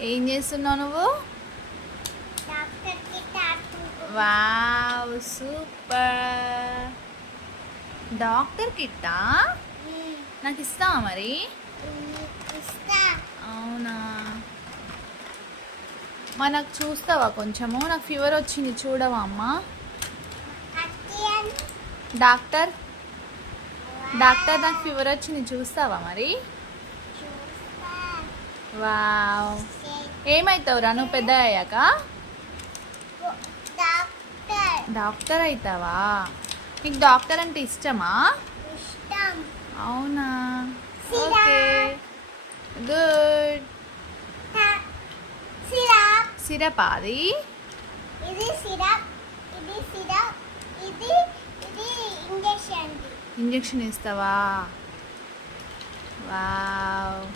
ఏం చేస్తున్నావు నువ్వు? Wow super. డాక్టర్ కిట్టా? నాకు ఇస్తావా మరి? అవునా, మరి నాకు చూస్తావా కొంచెము? నాకు ఫీవర్ వచ్చింది, చూడవా అమ్మా? డాక్టర్ డాక్టర్ నాకు ఫీవర్ వచ్చింది, చూస్తావా మరి? వావ్. ఏమవుతావురా నువ్వు పెద్ద అయ్యాక? డాక్టర్ అవుతావా? నీకు డాక్టర్ అంటే ఇష్టమా? అవునా, ఓకే గుడ్. సిరప్ అది? ఇంజెక్షన్ ఇస్తావా? వావ్.